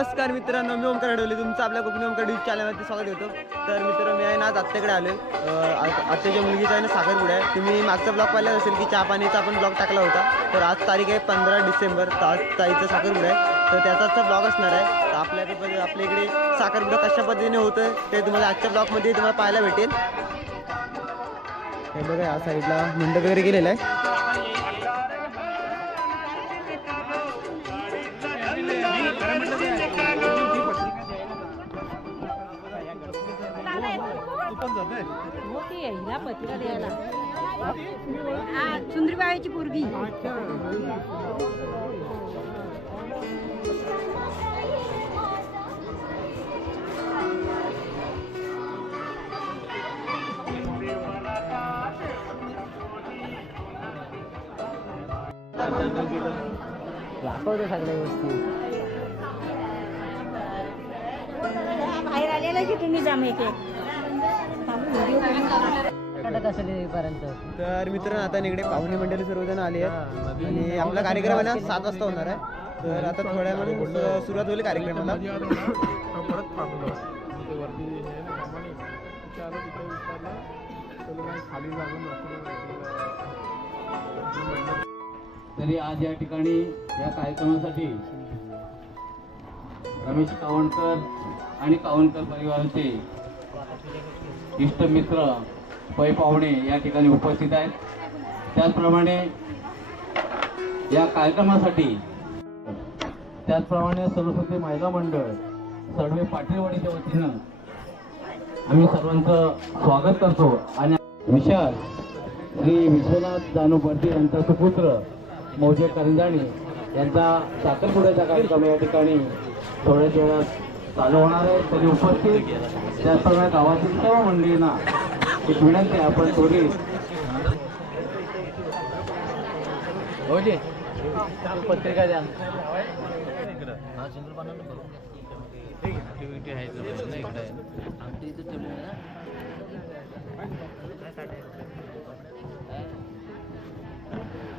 नमस्कार मित्रांनो मी ओमकार अडवले तुमचं आपल्या कोकणी ओमकार न्यूज चॅनलमध्ये स्वागत होतो तर मित्र मी आहे ना आज आत्याकडे आलो आत्याच्या मुलगीचा आहे ना साखरपुडा आहे. तुम्ही मागचा ब्लॉग पाहिला असेल की चहा पाणीचा आपण ब्लॉग टाकला होता. तर आज तारीख आहे पंधरा डिसेंबर. तर आज ताईचा साखरपुडा आहे. तर त्याचाच ब्लॉग असणार आहे. तर आपल्याकडे आपल्या इकडे साखरपुडा कशा पद्धतीने होतं ते तुम्हाला आजच्या ब्लॉगमध्ये तुम्हाला पाहायला भेटेल. हे बघा या साईडला मंडप वगैरे गेलेला आहे. मोठी आहे हिला पत्रिका द्यायला. हा सुंदरीबाईची पोरगी. दाखवतो सगळ्या गोष्टी. बाहेर आलेला की तुम्ही जाम एक तर मित्रांनो आता इकडे पाहुणे मंडळी सर्वजण आले आहेत. आणि आपला कार्यक्रम आहे ना सात वाजता होणार आहे. तर आता थोड्या वेळ सुरुवात होईल कार्यक्रमाला. तरी आज या ठिकाणी या कार्यक्रमासाठी रमेश कावणकर आणि कावणकर परिवाराचे इष्टमित्र पै पाहुणे या ठिकाणी उपस्थित आहेत. त्याचप्रमाणे या कार्यक्रमासाठी त्याचप्रमाणे सरस्वती महिला मंडळ सर्वे पाटीलवाडीच्या वतीनं आम्ही सर्वांचं स्वागत करतो. आणि विशाल श्री विश्वनाथ जानू पाटील यांचा सुपुत्र मौजे करंजाणी यांचा साखरपुड्याचा कार्यक्रम या ठिकाणी थोड्याच वेळात चालू होणार आहे. तरी उपस्थित त्याचप्रमाणे गावातील सर्व मंडळींना एक विनंती आहे. आपण थोडी होते पत्रिका द्या.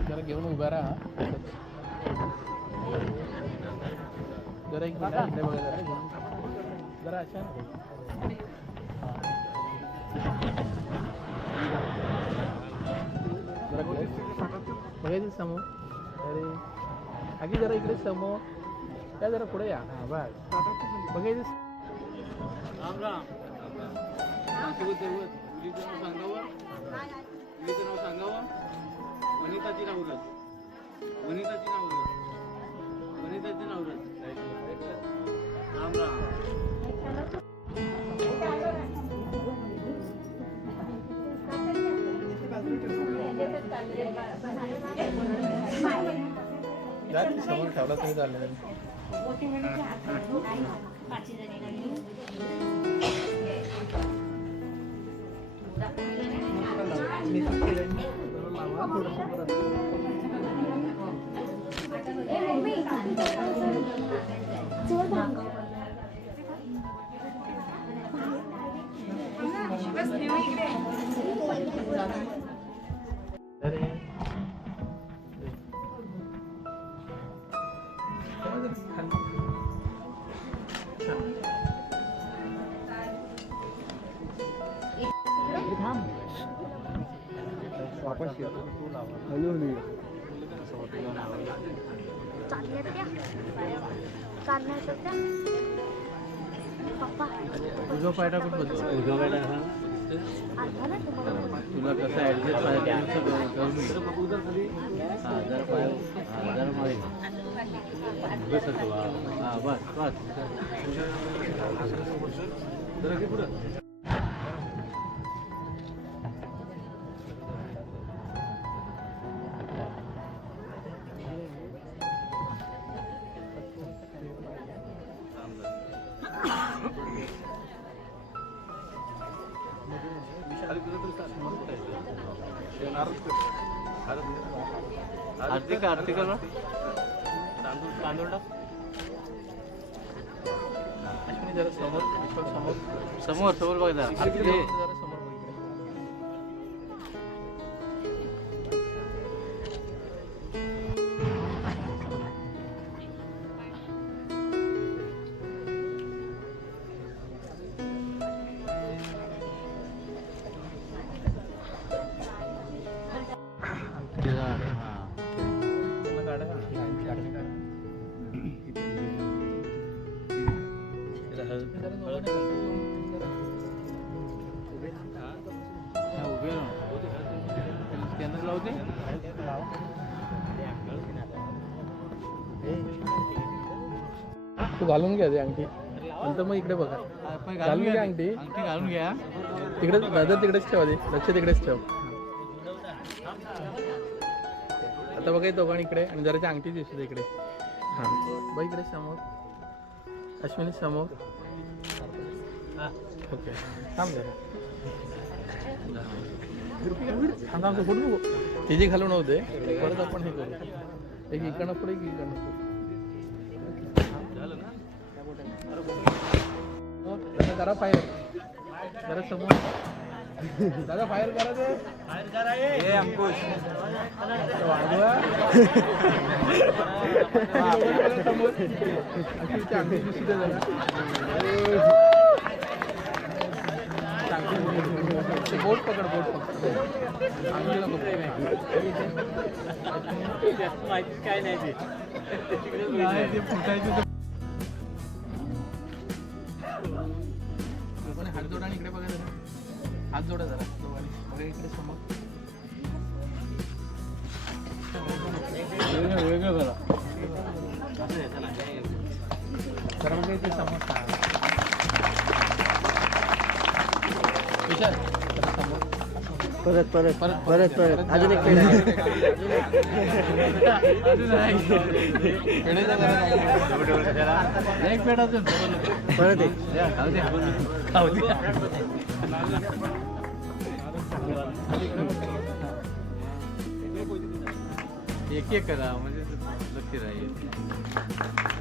जरा घेऊन उभा राहा. जरा एक इकडे बघा जरा घेऊन जरा अशा जरा बघायची समोर. अरे. आगी जरा इकडे समोर. काय जरा पुढे या. हा बस. बघायची राम राम. मुलीचं नाव सांगावं? मुलीचं नाव सांगावं? वनिताची नावरत वनिताची नावरत वनिताची नावरत राम राम समोर ठेवला तरी चालेल उजवा पाय टाकून बसतो उजवा पाय टाका. तुला कसं ऍडजस्ट पाहिजे हा जरा पाय हा जरा पाय बस होतो हा बस बस. जरा घे पुढं. आरती का आरती कर तांदूळ तांदूळ अश्विनी जरा समोर समोर समोर समोर बघा आरती तू घालून घ्या ते अंगठी. नंतर मग इकडे बघा. घालून घ्या अंगठी. घालून घ्या. तिकडे दादा तिकडेच ठेवा ते लक्ष तिकडेच ठेव. आता बघा पण इकडे. आणि जरा अंगठी दिसू दे इकडे. हां. बघ इकडे समोर. अश्विनी समोर. ओके. थांब जरा. थांब थांब फोटो नको. ते जे घालून होते परत आपण हे करू. एक इकडनं पुढे एक इकडनं पुढे. जरा फायर जरा समोर. दादा फायर करा ते. अंकुश. वाढवा. समोर. अंकुशची अंगठी दिसू दे जरा. ते बोट पकड बोट पकड. नको काय नाही कोणी हात जोडा आणि इकडे बघा जरा. हात जोडा जरा. दोघांनी बघा इकडे समोर. वेगळं करा जरा. बघा इथे समोर विशाल जरा समोर परत परत परत परत. अजून एक पेढा. एक परत एक. एक एक करा म्हणजे लक्ष राहील.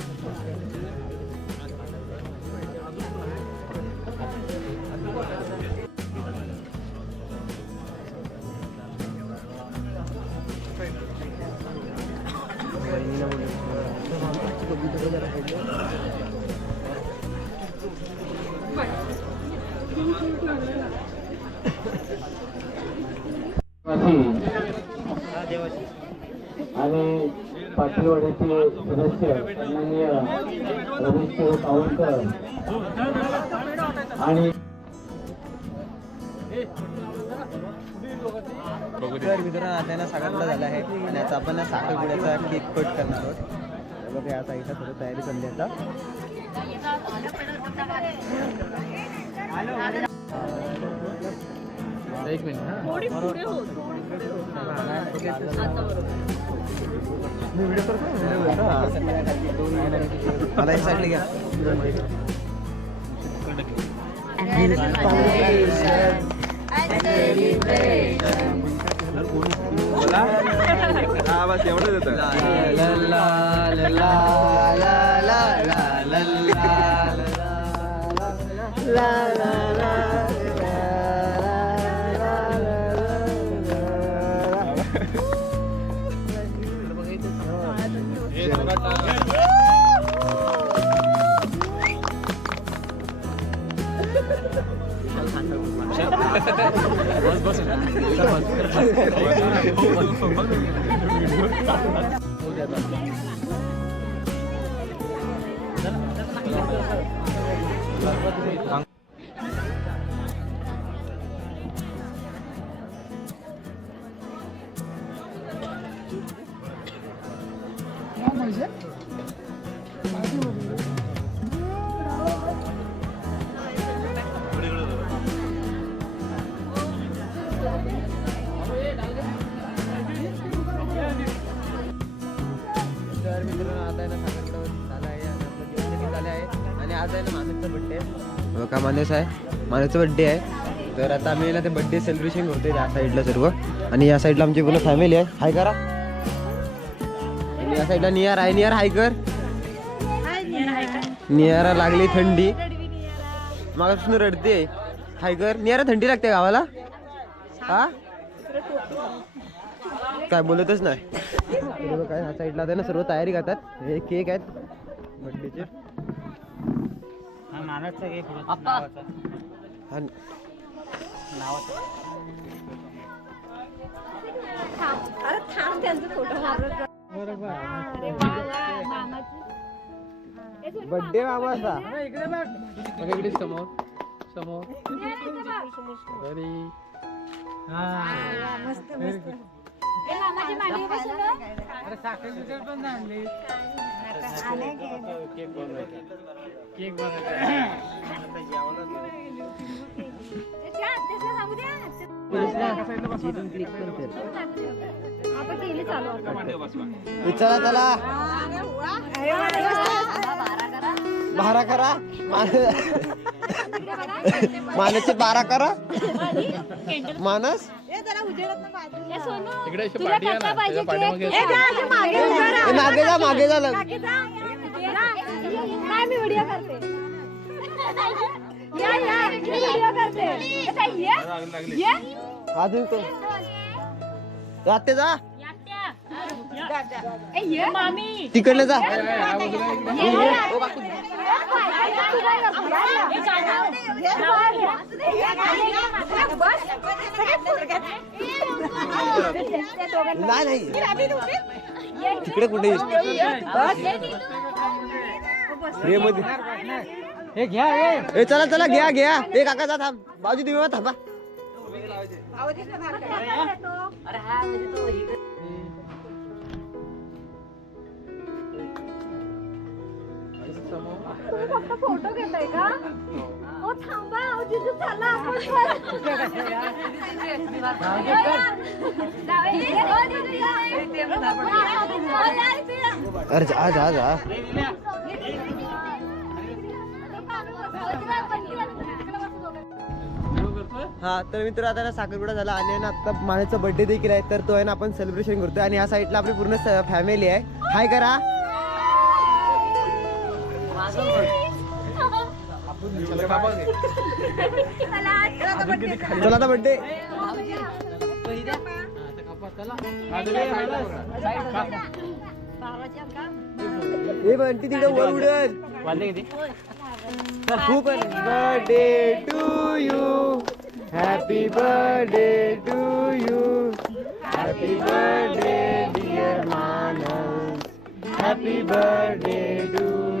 आणि पाटीलवाडीचे सदस्य माननीय रमेश सावंतकर आणि तर मित्रांनो आता ना साखरपुडा झाला आहे. आणि आता आपण ना साखरपुड्याचा केक कट करणार आहोत. बघा आता इथं थोडं तयारी चालली आता. एक मिनिट हा. मला एक साईडला घ्या तर बड्डे का मानस आहे. मानसचा बड्डे आहे. तर आता आम्ही ना ते बड्डे सेलिब्रेशन करतोय त्या साईडला सर्व. आणि या साईडला आमची पूर्ण फॅमिली आहे. हाय करा आणि या साईडला नियार आहे. नियार हाय कर. नियारा लागली थंडी. मागापासून रडते. हाय कर. नियारा थंडी लागते गावाला? हा? काय बोलतच नाही. हे काय ह्या साईडला ना सर्व तयारी करतात. हे केक आहेत. बर्थडेचे हा अरे थांब त्यांचा फोटो मारत बर्थडे इकडे समोर. समोर. अरे मस्त मामाची मांडी बसून सांगू द्या आता केली चालू आता. चला चला. अरे वा, मस्त. बारा करा मानसचे बारा करा मानस मागे जा. मागे जा. नाही मी व्हिडिओ करते? या या मी व्हिडिओ करते. ये. ये. अजून तो जा ए, ये. मामी. तिकडनं जा. नाही नाही. तिकडे कुठे रे मध्ये हे घ्या ए चला चला घ्या घ्या. ए काका जा थांब. बाजू तुम्ही थांबा. फक्त फोटो घेताय का? ओ थांबा ओ जिजू चला आपण अरे जा जा जा. हा तर मित्र आता ना साखरपुडा झाला. आणि ना आता माझ्याचा बर्थडे देखील आहे. तर तो आहे ना आपण सेलिब्रेशन करतोय. आणि या साईडला आपली पूर्ण फॅमिली आहे. हाय करा. चला आता बर्थडे हे म्हणते तिकडे वर उडेल खूप birthday to you happy birthday to you happy birthday dear Manas happy birthday to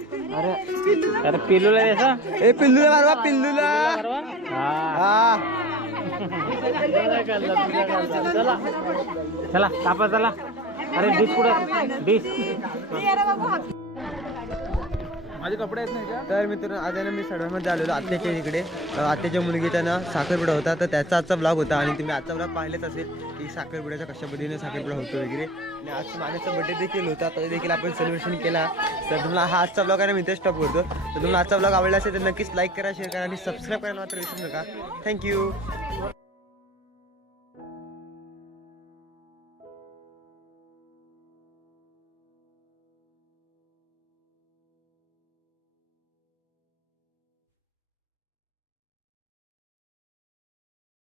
अरे पिल्लूला द्यायचा ए पिल्लूला मारवा पिल्लूला हा चला कापा चला अरे डिश कुठं डिश माझे कपडे आहेत नाही तर मित्र आज आहे ना मी सडव्यामध्ये आलेलो आत्याच्या इकडे. आत्याच्या मुलगीचा ना साखरपुडा होता. तर त्याचा आजचा ब्लॉग होता आणि तुम्ही आजचा ब्लॉग पाहिलेच असेल की साखरपुड्याचा कशा पद्धतीने साखरपुडा होतो वगैरे. आणि आज माझ्याचा बड्डे देखील होता तो देखील आपण सेलिब्रेशन केला. तर तुम्हाला हा आजचा ब्लॉग आहे ना मी इथे स्टॉप करतो. तर तुम्हाला आजचा ब्लॉग आवडला असेल तर नक्कीच लाईक करा शेअर करा आणि सबस्क्राईब करायला मात्र विसरू नका. थँक्यू